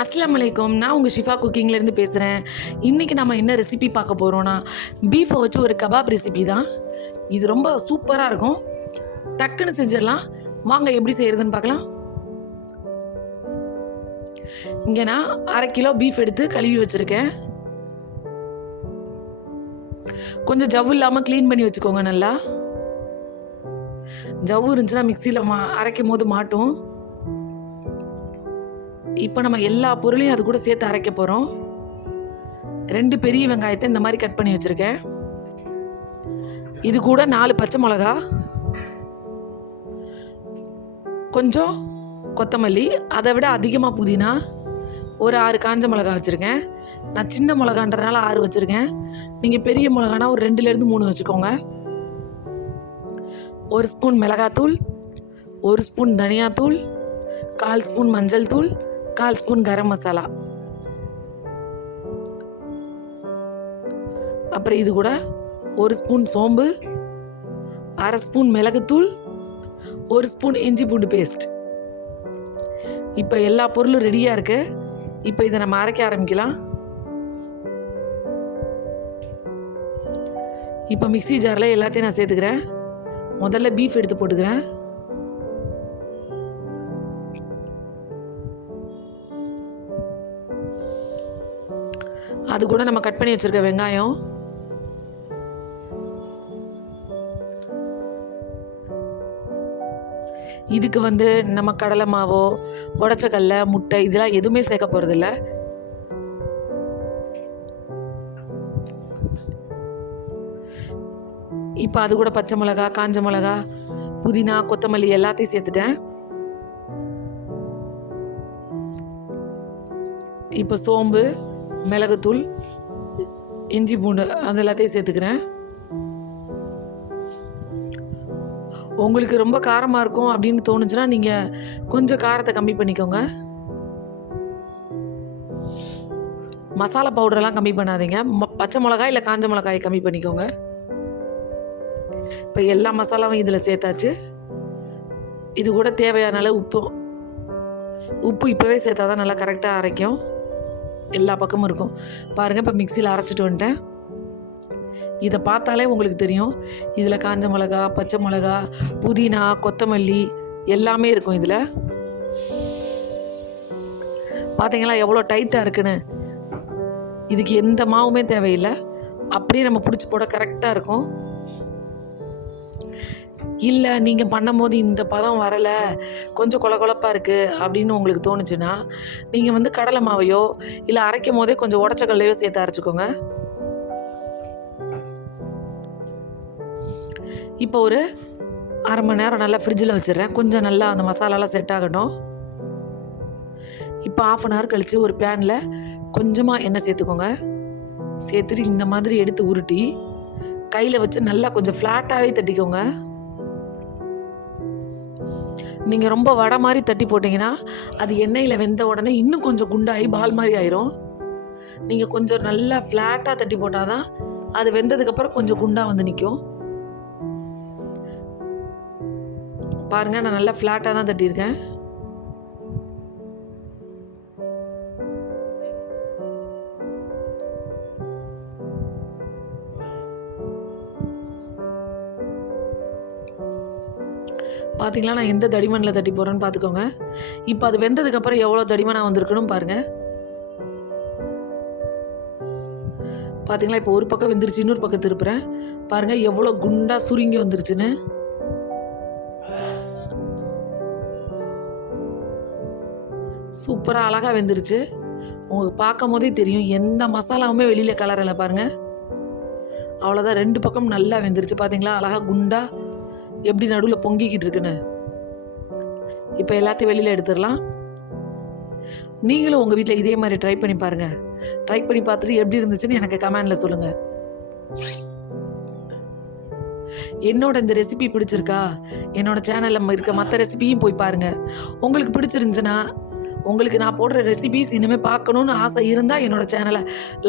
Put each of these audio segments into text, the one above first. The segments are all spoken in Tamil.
அஸ்ஸலாமு அலைக்கும். நான் உங்கள் ஷிஃபா குக்கிங்லேருந்து பேசுகிறேன். இன்றைக்கி நம்ம என்ன ரெசிபி பார்க்க போகிறோன்னா, பீஃபை வச்சு ஒரு கபாப் ரெசிபி தான். இது ரொம்ப சூப்பராக இருக்கும். டக்குன்னு செஞ்சிடலாம். வாங்க எப்படி செய்கிறதுன்னு பார்க்கலாம். இங்கே நான் 1/2 கிலோ பீஃப் எடுத்து கழுவி வச்சுருக்கேன். கொஞ்சம் ஜவ்வு இல்லாமல் க்ளீன் பண்ணி வச்சுக்கோங்க. நல்லா ஜவ்வு இருந்துச்சுன்னா மிக்சியில் அரைக்கும் போது மாட்டும். இப்போ நம்ம எல்லா பொருளையும் அது கூட சேர்த்து அரைக்க போகிறோம். 2 பெரிய வெங்காயத்தை இந்த மாதிரி கட் பண்ணி வச்சுருக்கேன். இது கூட 4 பச்சை மிளகா, கொஞ்சம் கொத்தமல்லி, அதை விட அதிகமாக புதினா, ஒரு 6 காஞ்ச மிளகா வச்சுருக்கேன். நான் சின்ன மிளகான்றனால 6 வச்சுருக்கேன். நீங்கள் பெரிய மிளகானா ஒரு 2லேருந்து 3 வச்சுக்கோங்க. 1 ஸ்பூன் மிளகாத்தூள், 1 ஸ்பூன் தனியாத்தூள், 1/4 ஸ்பூன் மஞ்சள் தூள், 1/4 ஸ்பூன் கரம் மசாலா. அப்புறம் இது கூட 1 ஸ்பூன் சோம்பு, 1/2 ஸ்பூன் மிளகுத்தூள், 1 ஸ்பூன் இஞ்சி பூண்டு பேஸ்ட். இப்போ எல்லா பொருளும் ரெடியாக இருக்கு. இப்போ இதை நம்ம அரைக்க ஆரம்பிக்கலாம். இப்போ மிக்ஸி ஜாரில் எல்லாத்தையும் நான் சேர்த்துக்கிறேன். முதல்ல பீஃப் எடுத்து போட்டுக்கிறேன். அது கூட நம்ம கட் பண்ணி வச்சிருக்க வெங்காயம், இதுக்கு நம்ம கடலை மாவோ உடைச்ச கடலை முட்டை இதெல்லாம் எதுவுமே சேர்க்க போகிறதில்ல. இப்போ அது கூட பச்சை மிளகா, காஞ்ச மிளகா, புதினா, கொத்தமல்லி எல்லாத்தையும் சேர்த்துட்டேன். இப்போ சோம்பு, மிளகுத்தூள், இஞ்சி பூண்டு அது எல்லாத்தையும் சேர்த்துக்கிறேன். உங்களுக்கு ரொம்ப காரமாக இருக்கும் அப்படின்னு தோணுச்சுன்னா நீங்கள் கொஞ்சம் காரத்தை கம்மி பண்ணிக்கோங்க. மசாலா பவுடரெல்லாம் கம்மி பண்ணாதீங்க. பச்சை மிளகாய் இல்லை காஞ்ச மிளகாயை கம்மி பண்ணிக்கோங்க. இப்போ எல்லா மசாலாவும் இதில் சேர்த்தாச்சு. இது கூட தேவையான அளவு உப்பு இப்போவே சேர்த்தா தான் நல்லா கரெக்டாக அரைக்கும். எல்லா பக்கமும் இருக்கும் பாருங்கள். இப்போ மிக்சியில் அரைச்சிட்டு வந்துட்டேன். இதை பார்த்தாலே உங்களுக்கு தெரியும் இதில் காஞ்ச மிளகா, பச்சை மிளகா, புதினா, கொத்தமல்லி எல்லாமே இருக்கும். இதில் பார்த்தீங்களா எவ்வளோ டைட்டாக இருக்குன்னு. இதுக்கு எந்த மாவுமே தேவையில்லை. அப்படியே நம்ம பிடிச்சி போட கரெக்டாக இருக்கும். இல்லை நீங்கள் பண்ணும்போது இந்த பதம் வரலை, கொஞ்சம் கொழப்பாக இருக்குது அப்படின்னு உங்களுக்கு தோணுச்சுன்னா நீங்கள் கடலை மாவையோ இல்லை அரைக்கும் போதே கொஞ்சம் உடச்ச கடலையோ சேர்த்து அரைச்சிக்கோங்க. இப்போ ஒரு 1/2 மணி நேரம் நல்லா ஃப்ரிட்ஜில் வச்சிடுறேன். கொஞ்சம் நல்லா அந்த மசாலாலாம் செட் ஆகணும். இப்போ 1/2 hour கழித்து ஒரு பேனில் கொஞ்சமாக எண்ணெய் சேர்த்துக்கோங்க. சேர்த்துட்டு இந்த மாதிரி எடுத்து உருட்டி கையில் வச்சு நல்லா கொஞ்சம் ஃப்ளாட்டாகவே தட்டிக்கோங்க. நீங்கள் ரொம்ப வடை மாதிரி தட்டி போட்டிங்கன்னா அது எண்ணெயில் வெந்த உடனே இன்னும் கொஞ்சம் குண்டாகி பால் மாதிரி ஆயிரும். நீங்கள் கொஞ்சம் நல்லா ஃப்ளாட்டாக தட்டி போட்டால் தான் அது வெந்ததுக்கப்புறம் கொஞ்சம் குண்டாக வந்து நிற்கும். பாருங்கள், நான் நல்லா ஃப்ளாட்டாக தான் தட்டியிருக்கேன். பார்த்தீங்களா நான் எந்த தடிமனில் தட்டி போகிறேன்னு பார்த்துக்கோங்க. இப்போ அது வெந்ததுக்கப்புறம் எவ்வளோ தடிமனாக வந்திருக்கணும் பாருங்கள். பார்த்தீங்களா இப்போ ஒரு பக்கம் வெந்துருச்சு, இன்னொரு பக்கம் திருப்புறேன். பாருங்கள் எவ்வளோ குண்டாக சுருங்கி வந்துருச்சுன்னு. சூப்பராக அழகாக வெந்துருச்சு. உங்களுக்கு பார்க்கும் போதே தெரியும் எந்த மசாலாவுமே வெளியில் கலரலை பாருங்கள். அவ்வளோதான், 2 பக்கம் நல்லா வெந்துருச்சு. பார்த்தீங்களா அழகாக குண்டாக எப்படி நடுவில் பொங்கிக்கிட்டு இருக்குன்னு. இப்போ எல்லாத்தையும் வெளியில் எடுத்துடலாம். நீங்களும் உங்கள் வீட்டில் இதே மாதிரி ட்ரை பண்ணி பாருங்கள். ட்ரை பண்ணி பார்த்துட்டு எப்படி இருந்துச்சுன்னு எனக்கு கமெண்டில் சொல்லுங்கள். என்னோட இந்த ரெசிபி பிடிச்சிருக்கா, என்னோட சேனலில் இருக்க மற்ற ரெசிபியும் போய் பாருங்கள். உங்களுக்கு பிடிச்சிருந்துச்சுன்னா, உங்களுக்கு நான் போடுற ரெசிபிஸ் இனிமேல் பார்க்கணுன்னு ஆசை இருந்தால் என்னோட சேனலை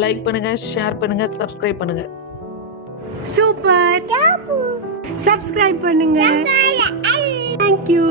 லைக் பண்ணுங்கள், ஷேர் பண்ணுங்கள், சப்ஸ்கிரைப் பண்ணுங்கள். சூப்பர், சப்ஸ்கிரைப் பண்ணுங்க. தேங்க்யூ.